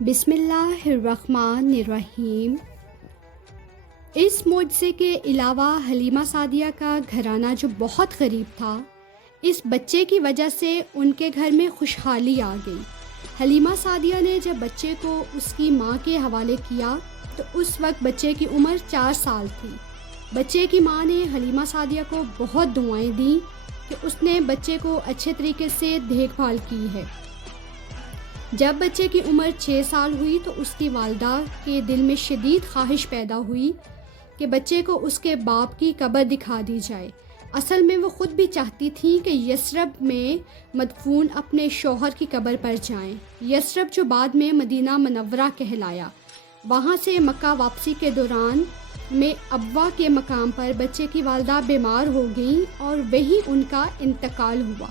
بسم اللہ الرحمن الرحیم۔ اس معجزے کے علاوہ حلیمہ سعدیہ کا گھرانہ جو بہت غریب تھا، اس بچے کی وجہ سے ان کے گھر میں خوشحالی آ گئی۔ حلیمہ سعدیہ نے جب بچے کو اس کی ماں کے حوالے کیا تو اس وقت بچے کی عمر 4 سال تھی۔ بچے کی ماں نے حلیمہ سعدیہ کو بہت دعائیں دیں کہ اس نے بچے کو اچھے طریقے سے دیکھ بھال کی ہے۔ جب بچے کی عمر 6 سال ہوئی تو اس کی والدہ کے دل میں شدید خواہش پیدا ہوئی کہ بچے کو اس کے باپ کی قبر دکھا دی جائے۔ اصل میں وہ خود بھی چاہتی تھیں کہ یثرب میں مدفون اپنے شوہر کی قبر پر جائیں۔ یثرب جو بعد میں مدینہ منورہ کہلایا، وہاں سے مکہ واپسی کے دوران میں ابوا کے مقام پر بچے کی والدہ بیمار ہو گئیں اور وہیں ان کا انتقال ہوا۔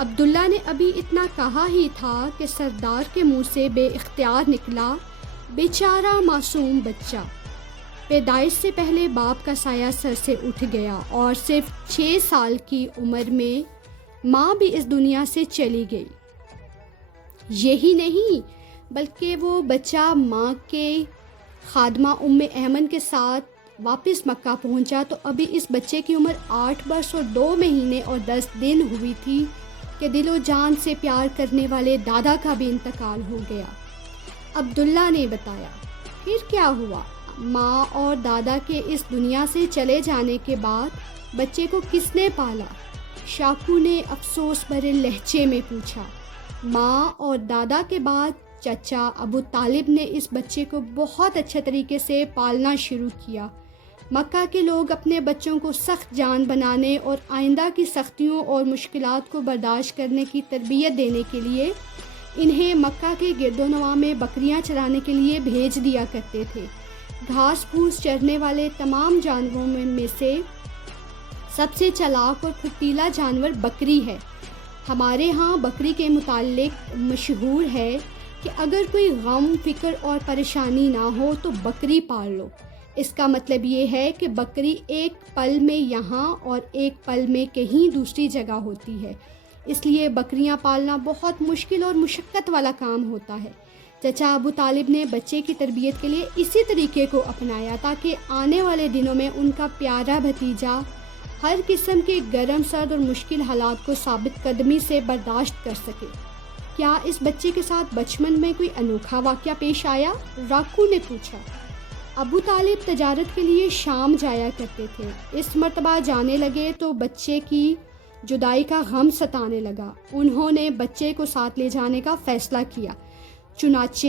عبداللہ نے ابھی اتنا کہا ہی تھا کہ سردار کے منہ سے بے اختیار نکلا، بیچارہ معصوم بچہ۔ پیدائش سے پہلے باپ کا سایہ سر سے اٹھ گیا اور صرف 6 سال کی عمر میں ماں بھی اس دنیا سے چلی گئی۔ یہی نہیں بلکہ وہ بچہ ماں کے خادمہ ام ایمن کے ساتھ واپس مکہ پہنچا تو ابھی اس بچے کی عمر 8 برس اور 2 مہینے اور 10 دن ہوئی تھی کہ دل و جان سے پیار کرنے والے دادا کا بھی انتقال ہو گیا۔ عبداللہ نے بتایا، پھر کیا ہوا؟ ماں اور دادا کے اس دنیا سے چلے جانے کے بعد بچے کو کس نے پالا؟ شاکو نے افسوس بھرے لہجے میں پوچھا۔ ماں اور دادا کے بعد چچا ابو طالب نے اس بچے کو بہت اچھے طریقے سے پالنا شروع کیا۔ مکہ کے لوگ اپنے بچوں کو سخت جان بنانے اور آئندہ کی سختیوں اور مشکلات کو برداشت کرنے کی تربیت دینے کے لیے انہیں مکہ کے گرد و نواح میں بکریاں چرانے کے لیے بھیج دیا کرتے تھے۔ گھاس پھوس چرنے والے تمام جانوروں میں سے سب سے چالاک اور پھرتیلا جانور بکری ہے۔ ہمارے ہاں بکری کے متعلق مشہور ہے کہ اگر کوئی غم، فکر اور پریشانی نہ ہو تو بکری پال لو۔ اس کا مطلب یہ ہے کہ بکری ایک پل میں یہاں اور ایک پل میں کہیں دوسری جگہ ہوتی ہے، اس لیے بکریاں پالنا بہت مشکل اور مشقت والا کام ہوتا ہے۔ چچا ابو طالب نے بچے کی تربیت کے لیے اسی طریقے کو اپنایا تاکہ آنے والے دنوں میں ان کا پیارا بھتیجا ہر قسم کے گرم سرد اور مشکل حالات کو ثابت قدمی سے برداشت کر سکے۔ کیا اس بچے کے ساتھ بچپن میں کوئی انوکھا واقعہ پیش آیا؟ راکو نے پوچھا۔ ابو طالب تجارت کے لیے شام جایا کرتے تھے۔ اس مرتبہ جانے لگے تو بچے کی جدائی کا غم ستانے لگا۔ انہوں نے بچے کو ساتھ لے جانے کا فیصلہ کیا۔ چنانچہ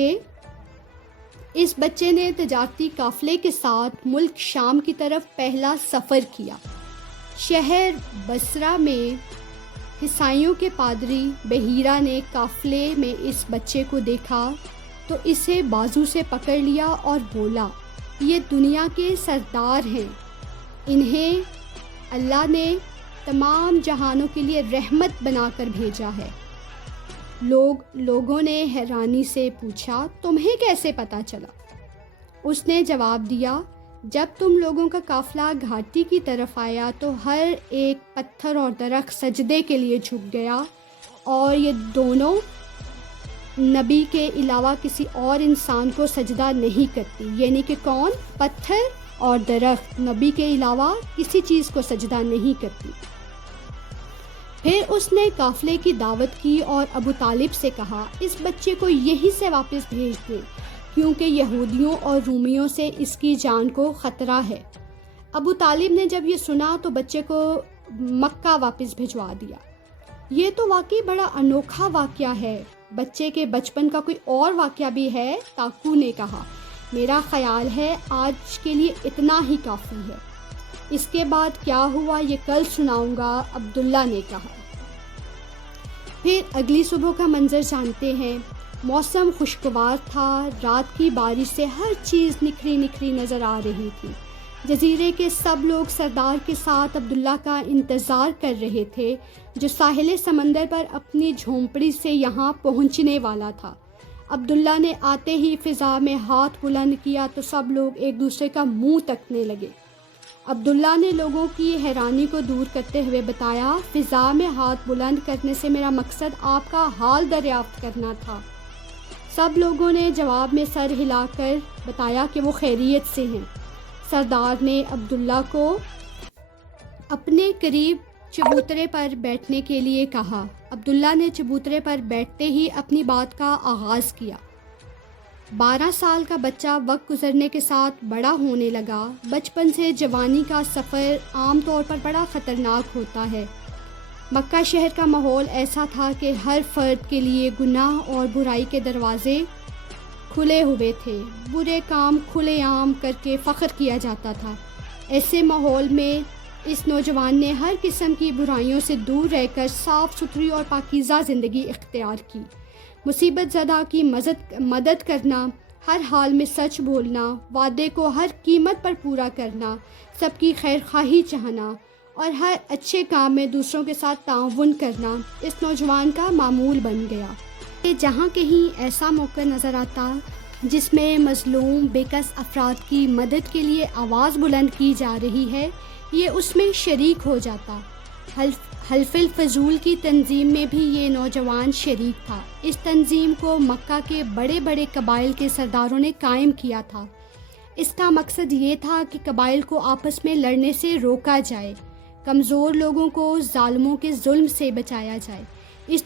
اس بچے نے تجارتی قافلے کے ساتھ ملک شام کی طرف پہلا سفر کیا۔ شہر بصرہ میں عیسائیوں کے پادری بحیرہ نے قافلے میں اس بچے کو دیکھا تو اسے بازو سے پکڑ لیا اور بولا، یہ دنیا کے سردار ہیں، انہیں اللہ نے تمام جہانوں کے لیے رحمت بنا کر بھیجا ہے۔ لوگوں نے حیرانی سے پوچھا، تمہیں کیسے پتہ چلا؟ اس نے جواب دیا، جب تم لوگوں کا قافلہ گھاٹی کی طرف آیا تو ہر ایک پتھر اور درخت سجدے کے لیے جھک گیا اور یہ دونوں نبی کے علاوہ کسی اور انسان کو سجدہ نہیں کرتی، یعنی کہ کون؟ پتھر اور درخت نبی کے علاوہ کسی چیز کو سجدہ نہیں کرتی۔ پھر اس نے قافلے کی دعوت کی اور ابو طالب سے کہا، اس بچے کو یہیں سے واپس بھیج دیں کیونکہ یہودیوں اور رومیوں سے اس کی جان کو خطرہ ہے۔ ابو طالب نے جب یہ سنا تو بچے کو مکہ واپس بھجوا دیا۔ یہ تو واقعی بڑا انوکھا واقعہ ہے۔ بچے کے بچپن کا کوئی اور واقعہ بھی ہے؟ کاکو نے کہا، میرا خیال ہے آج کے لیے اتنا ہی کافی ہے، اس کے بعد کیا ہوا یہ کل سناؤں گا، عبداللہ نے کہا۔ پھر اگلی صبح کا منظر جانتے ہیں۔ موسم خوشگوار تھا، رات کی بارش سے ہر چیز نکھری نکھری نظر آ رہی تھی۔ جزیرے کے سب لوگ سردار کے ساتھ عبداللہ کا انتظار کر رہے تھے جو ساحل سمندر پر اپنی جھونپڑی سے یہاں پہنچنے والا تھا۔ عبداللہ نے آتے ہی فضا میں ہاتھ بلند کیا تو سب لوگ ایک دوسرے کا منہ تکنے لگے۔ عبداللہ نے لوگوں کی حیرانی کو دور کرتے ہوئے بتایا، فضا میں ہاتھ بلند کرنے سے میرا مقصد آپ کا حال دریافت کرنا تھا۔ سب لوگوں نے جواب میں سر ہلا کر بتایا کہ وہ خیریت سے ہیں۔ سردار نے عبداللہ کو اپنے قریب چبوترے پر بیٹھنے کے لیے کہا۔ عبداللہ نے چبوترے پر بیٹھتے ہی اپنی بات کا آغاز کیا۔ 12 سال کا بچہ وقت گزرنے کے ساتھ بڑا ہونے لگا۔ بچپن سے جوانی کا سفر عام طور پر بڑا خطرناک ہوتا ہے۔ مکہ شہر کا ماحول ایسا تھا کہ ہر فرد کے لیے گناہ اور برائی کے دروازے کھلے ہوئے تھے۔ برے کام کھلے عام کر کے فخر کیا جاتا تھا۔ ایسے ماحول میں اس نوجوان نے ہر قسم کی برائیوں سے دور رہ کر صاف ستھری اور پاکیزہ زندگی اختیار کی۔ مصیبت زدہ کی مدد کرنا، ہر حال میں سچ بولنا، وعدے کو ہر قیمت پر پورا کرنا، سب کی خیر خواہی چاہنا اور ہر اچھے کام میں دوسروں کے ساتھ تعاون کرنا اس نوجوان کا معمول بن گیا۔ جہاں کہیں ایسا موقع نظر آتا جس میں مظلوم بےکس افراد کی مدد کے لیے آواز بلند کی جا رہی ہے، یہ اس میں شریک ہو جاتا۔ حلف الفضول کی تنظیم میں بھی یہ نوجوان شریک تھا۔ اس تنظیم کو مکہ کے بڑے بڑے قبائل کے سرداروں نے قائم کیا تھا۔ اس کا مقصد یہ تھا کہ قبائل کو آپس میں لڑنے سے روکا جائے، کمزور لوگوں کو ظالموں کے ظلم سے بچایا جائے۔ اس